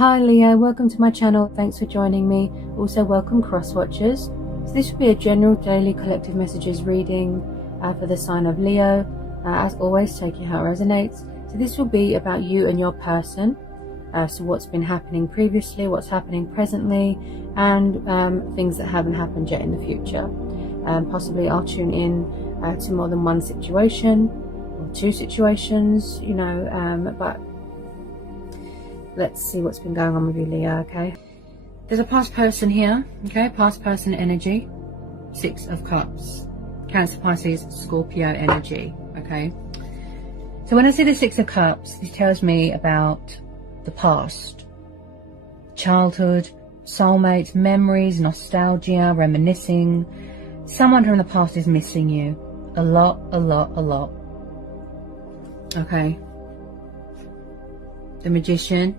Hi Leo, welcome to my channel. Thanks for joining me. Also welcome cross watchers. So this will be a general daily collective messages reading for the sign of Leo. As always, take it how it resonates. So this will be about you and your person. So what's been happening previously, what's happening presently, and things that haven't happened yet in the future. Possibly I'll tune in to more than one situation or two situations, you know, but let's see what's been going on with you, Leo, okay? There's a past person here, okay? Past person energy, 6 of Cups, Cancer, Pisces, Scorpio energy, okay? So when I see the 6 of Cups, this tells me about the past, childhood, soulmates, memories, nostalgia, reminiscing. Someone from the past is missing you. A lot. Okay. The Magician,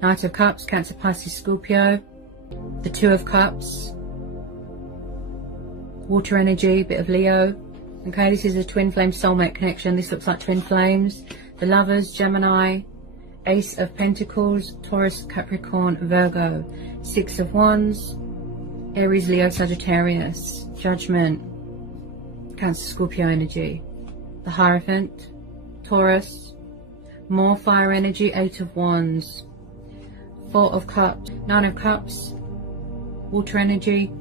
Knight of Cups, Cancer, Pisces, Scorpio, the 2 of Cups, water energy, bit of Leo. Okay, this is a twin flame soulmate connection. This looks like twin flames. The Lovers, Gemini, Ace of Pentacles, Taurus, Capricorn, Virgo, 6 of Wands, Aries, Leo, Sagittarius, Judgment, Cancer, Scorpio energy, the Hierophant, Taurus, more fire energy, 8 of Wands, 4 of Cups, 9 of Cups, water energy,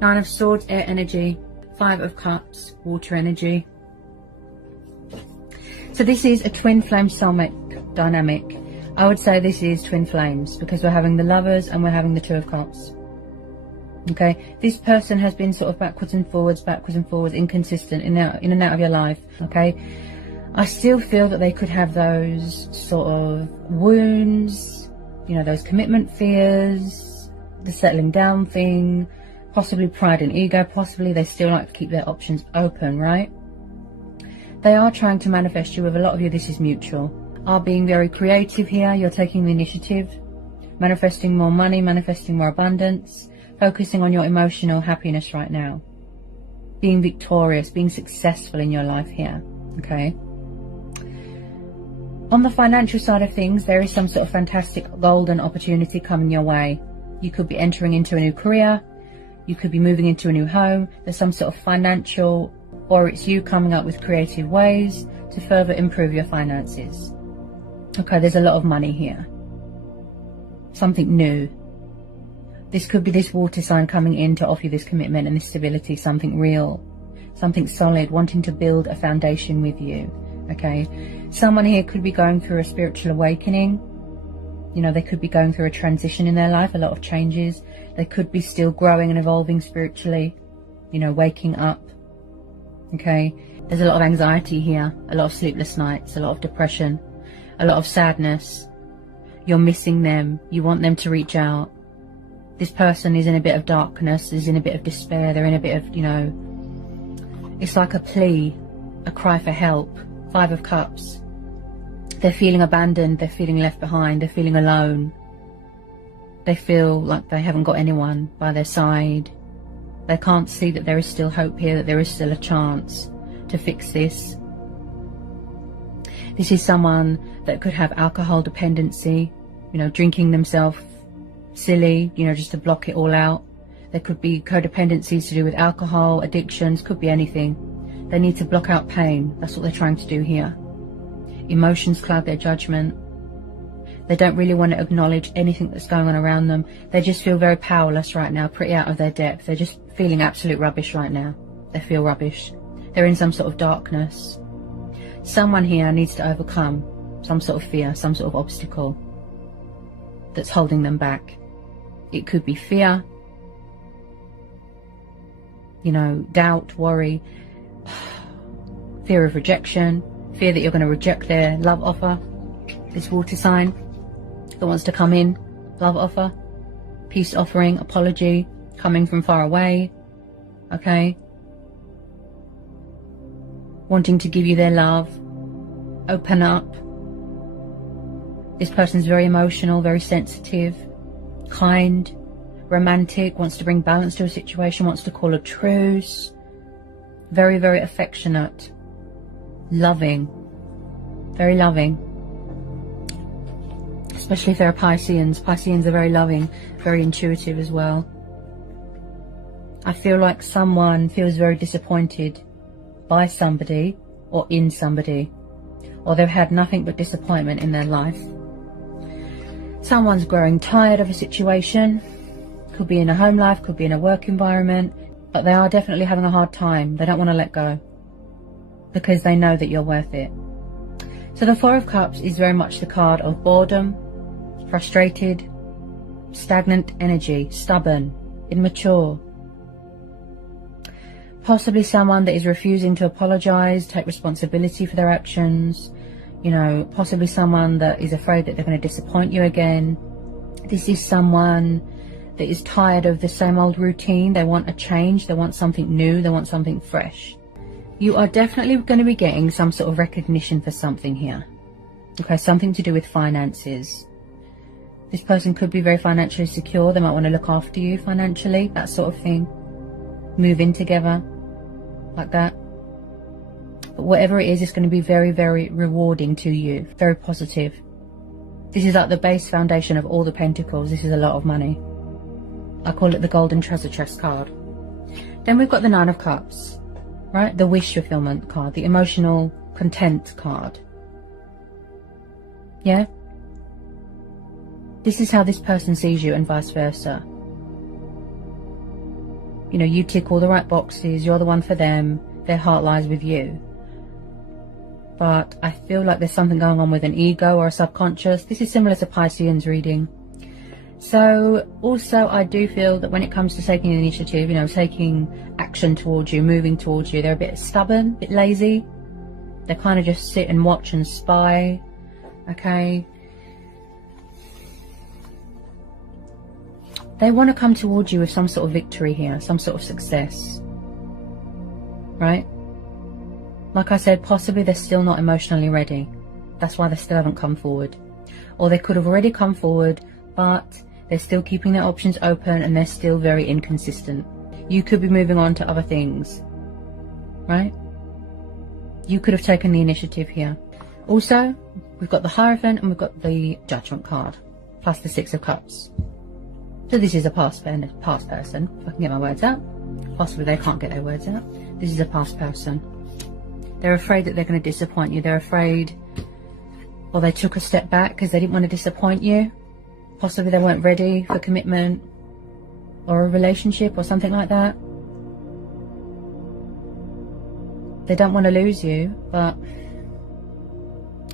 9 of Swords, air energy, 5 of Cups, water energy. So this is a twin flame soulmate dynamic. I would say this is twin flames because we're having the Lovers and we're having the 2 of Cups. Okay, this person has been sort of backwards and forwards, inconsistent, in and out of your life. Okay, I still feel that they could have those sort of wounds, you know, those commitment fears, the settling down thing, possibly pride and ego, possibly they still like to keep their options open, right? They are trying to manifest you. With a lot of you, this is mutual. Are being very creative here. You're taking the initiative, manifesting more money, manifesting more abundance, focusing on your emotional happiness right now, being victorious, being successful in your life here, okay? On the financial side of things, there is some sort of fantastic golden opportunity coming your way. You could be entering into a new career. You could be moving into a new home. There's some sort of financial, or it's you coming up with creative ways to further improve your finances. Okay, there's a lot of money here. Something new. This could be this water sign coming in to offer you this commitment and this stability, something real, something solid, wanting to build a foundation with you. Okay, someone here could be going through a spiritual awakening. You know, they could be going through a transition in their life, a lot of changes. They could be still growing and evolving spiritually, you know, waking up. Okay, there's a lot of anxiety here, a lot of sleepless nights, a lot of depression, a lot of sadness. You're missing them. You want them to reach out. This person is in a bit of darkness, is in a bit of despair. They're in a bit of, you know, it's like a plea, a cry for help. 5 of Cups. They're feeling abandoned, they're feeling left behind, they're feeling alone. They feel like they haven't got anyone by their side. They can't see that there is still hope here, that there is still a chance to fix this. This is someone that could have alcohol dependency, you know, drinking themselves silly, you know, just to block it all out. There could be codependencies to do with alcohol, addictions, could be anything. They need to block out pain. That's what they're trying to do here. Emotions cloud their judgment. They don't really want to acknowledge anything that's going on around them. They just feel very powerless right now, pretty out of their depth. They're just feeling absolute rubbish right now. They feel rubbish. They're in some sort of darkness. Someone here needs to overcome some sort of fear, some sort of obstacle that's holding them back. It could be fear, you know, doubt, worry, fear of rejection, fear that you're going to reject their love offer. This water sign that wants to come in, love offer, peace offering, apology, coming from far away, okay? Wanting to give you their love, open up. This person's very emotional, very sensitive, kind, romantic, wants to bring balance to a situation, wants to call a truce, very, very affectionate, loving, very loving. especially if they're Pisceans. Pisceans are very loving, very intuitive as well. I feel like someone feels very disappointed by somebody or in somebody, or they've had nothing but disappointment in their life. Someone's growing tired of a situation. Could be in a home life, could be in a work environment, but they are definitely having a hard time. They don't want to let go because they know that you're worth it. So the Four of Cups is very much the card of boredom, frustrated, stagnant energy, stubborn, immature. Possibly someone that is refusing to apologize, take responsibility for their actions. You know, possibly someone that is afraid that they're going to disappoint you again. This is someone that is tired of the same old routine. They want a change, they want something new, they want something fresh. You are definitely going to be getting some sort of recognition for something here. Okay, something to do with finances. This person could be very financially secure. They might want to look after you financially, that sort of thing. Move in together, like that. But whatever it is, it's going to be very, very rewarding to you. Very positive. This is like the base foundation of all the pentacles. This is a lot of money. I call it the golden treasure chest card. Then we've got the Nine of Cups, right? The wish fulfillment card, the emotional content card. Yeah? This is how this person sees you and vice versa. You know, you tick all the right boxes, you're the one for them, their heart lies with you. But I feel like there's something going on with an ego or a subconscious. This is similar to Pisceans reading. So also I do feel that when it comes to taking initiative, you know, taking action towards you, moving towards you, they're a bit stubborn, a bit lazy. They kind of just sit and watch and spy. Okay. They want to come towards you with some sort of victory here, some sort of success. Right? Like I said, possibly they're still not emotionally ready. That's why they still haven't come forward. Or they could have already come forward, but they're still keeping their options open and they're still very inconsistent. You could be moving on to other things. Right? You could have taken the initiative here. Also, we've got the Hierophant and we've got the Judgment card, plus the Six of Cups. So this is a past person, if I can get my words out. Possibly they can't get their words out. This is a past person. They're afraid that they're going to disappoint you. They're afraid, or they took a step back because they didn't want to disappoint you. Possibly they weren't ready for commitment or a relationship or something like that. They don't want to lose you, but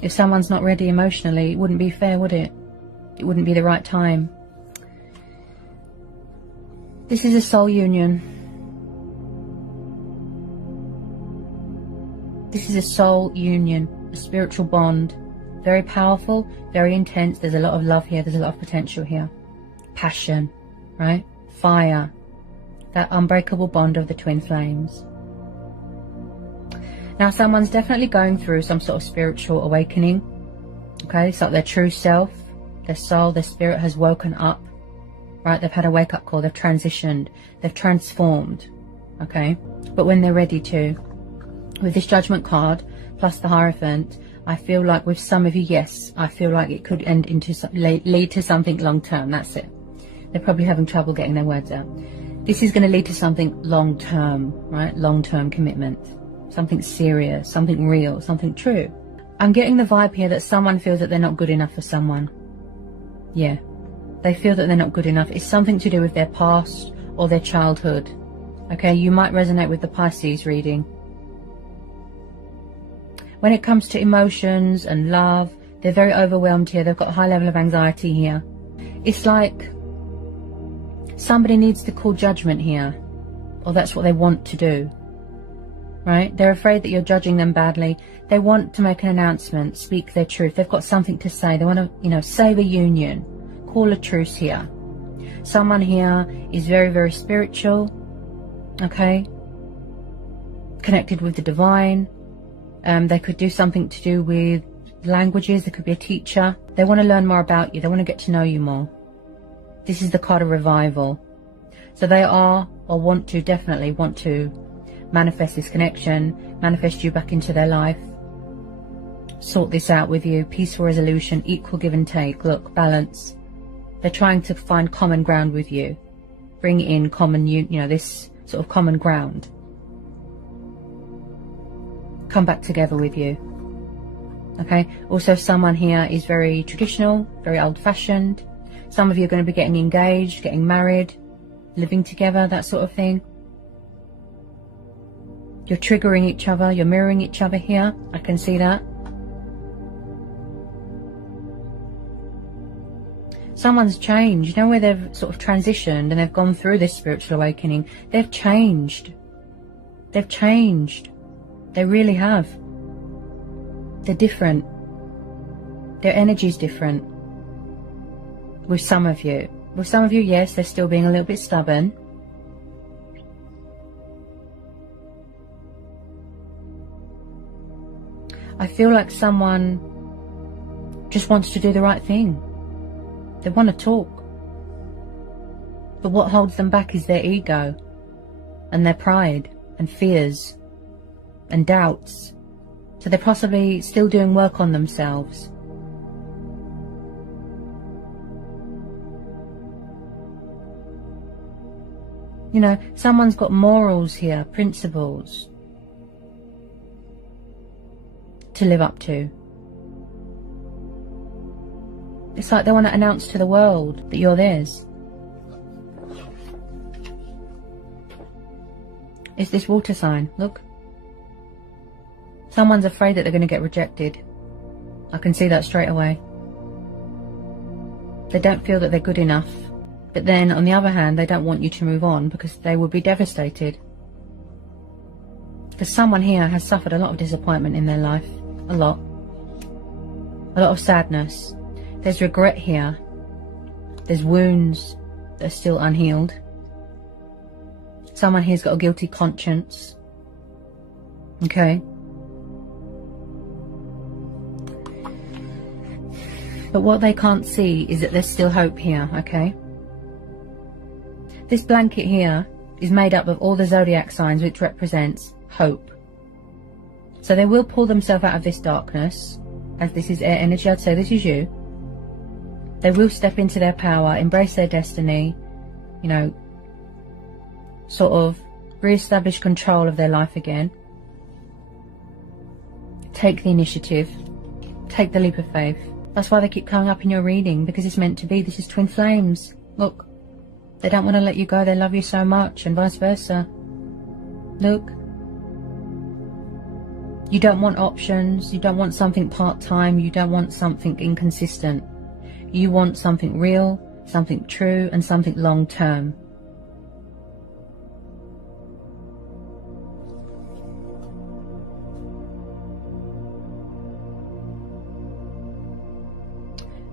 if someone's not ready emotionally, it wouldn't be fair, would it? It wouldn't be the right time. This is a soul union. This is a soul union, a spiritual bond. Very powerful, very intense. There's a lot of love here. There's a lot of potential here. Passion, right? Fire. That unbreakable bond of the twin flames. Now, someone's definitely going through some sort of spiritual awakening. Okay, it's like their true self, their soul, their spirit has woken up. Right, they've had a wake-up call, they've transitioned, they've transformed, okay? But when they're ready to, with this Judgment card, plus the Hierophant, I feel like with some of you, yes, I feel like it could end into, lead to something long-term, that's it. They're probably having trouble getting their words out. This is going to lead to something long-term, right? Long-term commitment, something serious, something real, something true. I'm getting the vibe here that someone feels that they're not good enough for someone. Yeah. They feel that they're not good enough. It's something to do with their past or their childhood. Okay, you might resonate with the Pisces reading. When it comes to emotions and love, they're very overwhelmed here. They've got a high level of anxiety here. It's like somebody needs to call judgment here, or that's what they want to do. Right? They're afraid that you're judging them badly. They want to make an announcement, speak their truth. They've got something to say. They want to, you know, save a union. Call a truce here. Someone here is very, very spiritual, okay, connected with the divine. They could do something to do with languages. They could be a teacher. They want to learn more about you. They want to get to know you more. This is the card of revival. So they are, or definitely want to manifest this connection, manifest you back into their life. sort this out with you. Peaceful resolution, equal give and take. Look, balance. They're trying to find common ground with you. Bring in common, this sort of common ground. Come back together with you. Okay. Also, someone here is very traditional, very old-fashioned. Some of you are going to be getting engaged, getting married, living together, that sort of thing. You're triggering each other, you're mirroring each other here. I can see that. Someone's changed. You know where they've sort of transitioned and they've gone through this spiritual awakening. They've changed. They've changed. They really have. They're different. Their energy's different. With some of you. With some of you, yes, they're still being a little bit stubborn. I feel like someone just wants to do the right thing. They want to talk. But what holds them back is their ego and their pride and fears and doubts. So they're possibly still doing work on themselves. You know, someone's got morals here, principles to live up to. It's like they want to announce to the world that you're theirs. It's this water sign, look. Someone's afraid that they're going to get rejected. I can see that straight away. They don't feel that they're good enough. But then, on the other hand, they don't want you to move on because they would be devastated. Because someone here has suffered a lot of disappointment in their life. A lot. A lot of sadness. There's regret here. There's wounds that are still unhealed. Someone here's got a guilty conscience. Okay. But what they can't see is that there's still hope here, okay? This blanket here is made up of all the zodiac signs, which represents hope. So they will pull themselves out of this darkness, as this is air energy. I'd say this is you. They will step into their power, embrace their destiny, you know, sort of re-establish control of their life again. Take the initiative. Take the leap of faith. That's why they keep coming up in your reading, because it's meant to be. This is twin flames. Look. They don't want to let you go. They love you so much, and vice versa. Look. You don't want options. You don't want something part-time. You don't want something inconsistent. You want something real, something true, and something long-term.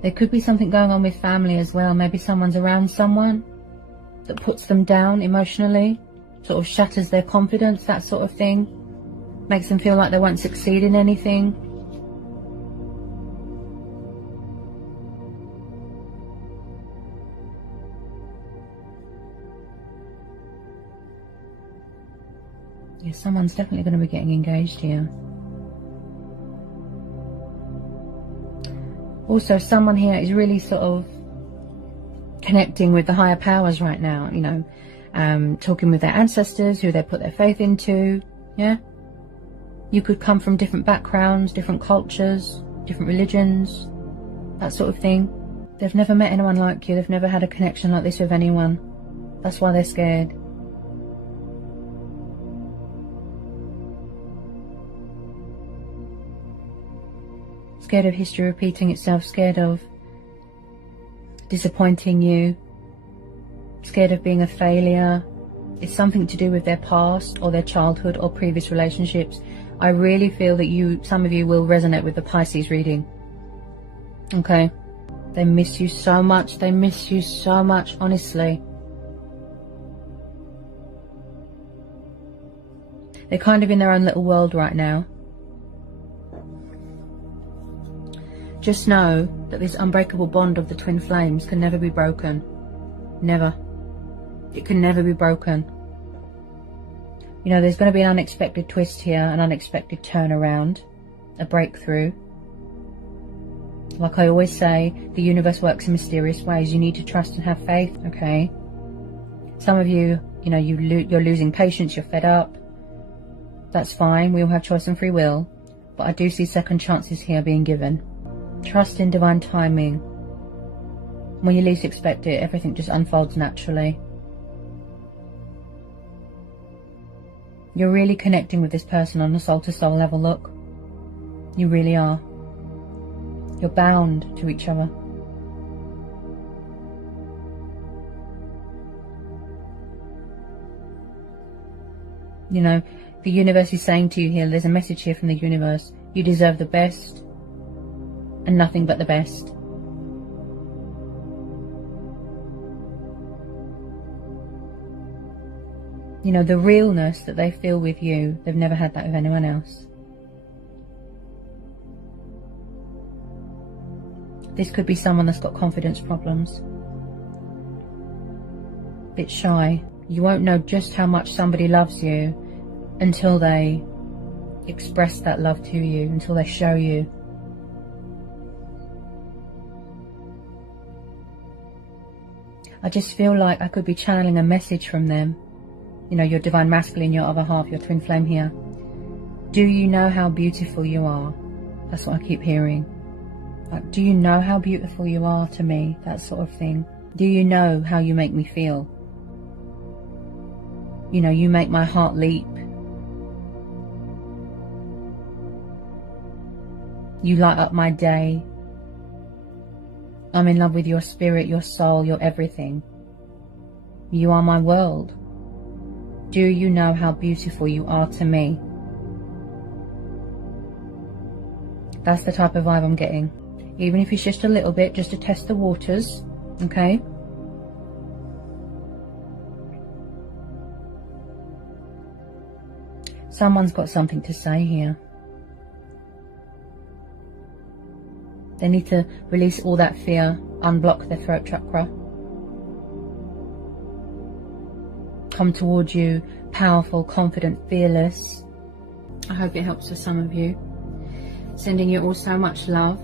There could be something going on with family as well. Maybe someone's around someone that puts them down emotionally, sort of shatters their confidence, that sort of thing. Makes them feel like they won't succeed in anything. Yeah, someone's definitely going to be getting engaged here. Also, someone here is really sort of connecting with the higher powers right now, you know, talking with their ancestors, who they put their faith into, yeah? You could come from different backgrounds, different cultures, different religions, that sort of thing. They've never met anyone like you, they've never had a connection like this with anyone. That's why they're scared. Scared of history repeating itself, scared of disappointing you, scared of being a failure. It's something to do with their past or their childhood or previous relationships. I really feel that some of you will resonate with the Pisces reading. Okay? They miss you so much. They miss you so much, honestly. They're kind of in their own little world right now. Just know that this unbreakable bond of the twin flames can never be broken. Never. It can never be broken. You know, there's going to be an unexpected twist here, an unexpected turnaround, a breakthrough. Like I always say, the universe works in mysterious ways. You need to trust and have faith, okay? Some of you, you know, you're losing patience, you're fed up. That's fine. We all have choice and free will. But I do see second chances here being given. Trust in divine timing. When you least expect it, everything just unfolds naturally. You're really connecting with this person on a soul-to-soul level, look. You really are. You're bound to each other. You know, the universe is saying to you here, there's a message here from the universe. You deserve the best and nothing but the best. You know, the realness that they feel with you, they've never had that with anyone else. This could be someone that's got confidence problems. Bit shy. You won't know just how much somebody loves you until they express that love to you, until they show you. I just feel like I could be channeling a message from them. You know, your divine masculine, your other half, your twin flame here. Do you know how beautiful you are? That's what I keep hearing. Like, do you know how beautiful you are to me? That sort of thing. Do you know how you make me feel? You know, you make my heart leap. You light up my day. I'm in love with your spirit, your soul, your everything. You are my world. Do you know how beautiful you are to me? That's the type of vibe I'm getting. Even if it's just a little bit, just to test the waters, okay? Someone's got something to say here. They need to release all that fear, unblock their throat chakra. Come towards you, powerful, confident, fearless. I hope it helps for some of you. Sending you all so much love.